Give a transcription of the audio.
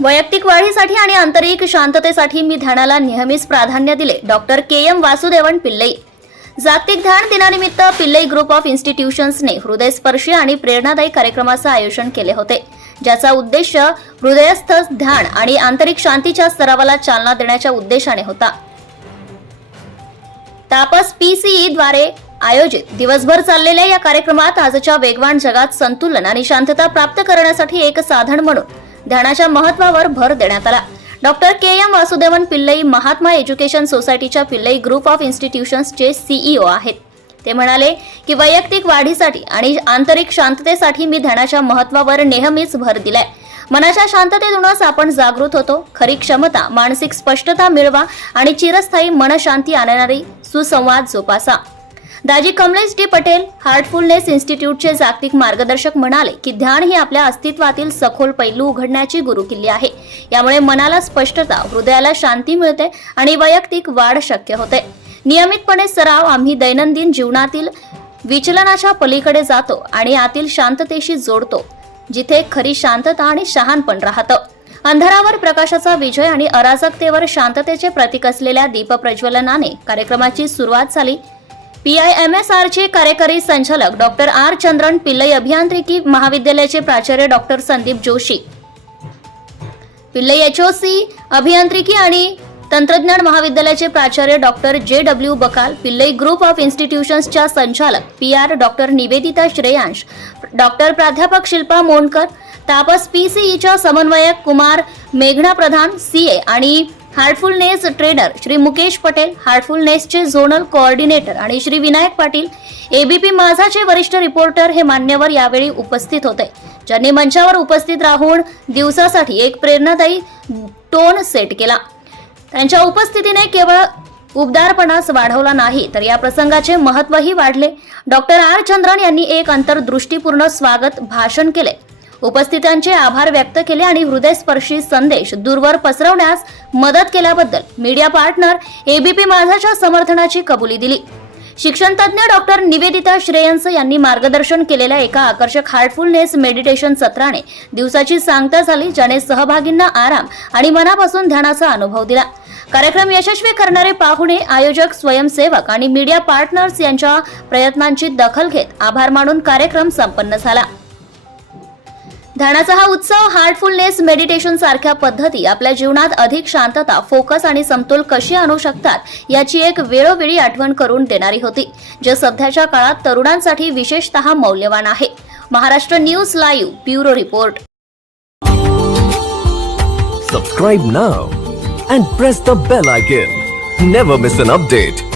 वैयक्तिक वाढीसाठी आणि आंतरिक शांततेसाठी मी ध्यानाला नेहमीच प्राधान्य दिले. Doctor K. M. Vasudevan Pillai. जागतिक ध्यान दिनानिमित्त पिल्लई ग्रुप ऑफ इन्स्टिट्यूशन्सने हृदयस्पर्शी आणि प्रेरणादायी कार्यक्रमाचं आयोजन केले होते. ज्याचा उद्देश हृदयस्थ ध्यान आणि आंतरिक शांतीच्या सरावाला चालना देण्याच्या उद्देशाने होता. तापस पीसीई द्वारे आयोजित दिवसभर चाललेल्या या कार्यक्रमात आजच्या वेगवान जगात संतुलन आणि शांतता प्राप्त करण्यासाठी एक साधन म्हणून ध्यानाच्या महत्वावर भर देण्यात आला. Doctor K. M. Vasudevan Pillai Mahatma education सोसायटीच्या पिल्लई ग्रुप ऑफ इन्स्टिट्यूशन्सचे सीईओ आहेत. ते म्हणाले की वैयक्तिक वाढीसाठी आणि आंतरिक शांततेसाठी मी ध्यानाच्या महत्वावर नेहमीच भर दिलाय. मनाच्या शांततेतूनच आपण जागृत होतो. खरी क्षमता मानसिक स्पष्टता मिळवा आणि चिरस्थायी मनशांती आणणारी सुसंवाद जोपासा. दाजी कमलेश डी पटेल हार्टफुलनेस इन्स्टिट्यूटचे जागतिक मार्गदर्शक म्हणाले की ध्यान ही आपल्या अस्तित्वातील सखोल पैलू उघडण्याची गुरुकिल्ली आहे. यामुळे मनाला स्पष्टता हृदयाला शांती मिळते आणि वैयक्तिक वाढ शक्य होते. नियमितपणे सराव आम्ही दैनंदिन जीवनातील विचलनाच्या पलीकडे जातो आणि आतील शांततेशी जोडतो जिथे खरी शांतता आणि शहाणपण राहतं. अंधारावर प्रकाशाचा विजय आणि अराजकतेवर शांततेचे प्रतीक असलेल्या दीपप्रज्वलनाने कार्यक्रमाची सुरुवात झाली. पी आय एम एस आरचे कार्यकारी संचालक डॉक्टर आर चंद्रन पिल्लई अभियांत्रिकी महाविद्यालयाचे प्राचार्य डॉक्टर संदीप जोशी. पिल्लई एचओसी अभियांत्रिकी आणि तंत्रज्ञान महाविद्यालयाचे प्राचार्य doctor J W Bakal Pillai group of इन्स्टिट्यूशन्सच्या संचालक P R doctor Nivedita Shreyansh doctor प्राध्यापक शिल्पा मोंडकर तापस पीसीईच्या समन्वयक कुमार मेघना प्रधान सीए आणि हार्टफुलनेस ट्रेनर श्री मुकेश पटेल हार्टफुलनेसचे झोनल कोऑर्डिनेटर आणि श्री विनायक पाटील एबीपी माझाचे वरिष्ठ रिपोर्टर हे मान्यवर यावेळी उपस्थित होते. ज्यांनी मंचावर उपस्थित राहून दिवसासाठी एक प्रेरणादायी टोन सेट केला. त्यांच्या उपस्थितीने केवळ उबदारपणास वाढवला नाही तर या प्रसंगाचे महत्वही वाढले. Doctor R. चंद्रन यांनी एक अंतर्दृष्टीपूर्ण स्वागत भाषण केले. उपस्थितांचे आभार व्यक्त केले आणि हृदयस्पर्शी संदेश दूरवर पसरवण्यास मदत केल्याबद्दल मीडिया पार्टनर एबीपी माझाच्या समर्थनाची कबुली दिली. शिक्षणतज्ञ डॉक्टर निवेदिता श्रेयंस यांनी मार्गदर्शन केलेल्या एका आकर्षक हार्टफुलनेस मेडिटेशन सत्राने दिवसाची सांगता झाली ज्याने सहभागींना आराम आणि मनापासून ध्यानाचा अनुभव दिला. कार्यक्रम यशस्वी करणारे पाहुणे आयोजक स्वयंसेवक आणि मीडिया पार्टनर्स यांच्या प्रयत्नांची दखल घेत आभार मानून कार्यक्रम संपन्न झाला. ध्यानाचा हा उत्सव हार्टफुलनेस मेडिटेशन सारख्या पद्धती आपल्या जीवनात अधिक शांतता फोकस आणि समतोल कशी आणू शकतात याची एक वेळोवेळी आठवण करून देणारी होती जे सध्याच्या काळात तरुणांसाठी विशेषतः मौल्यवान आहे. Maharashtra news live bureau report. Subscribe now and press the bell icon never miss an update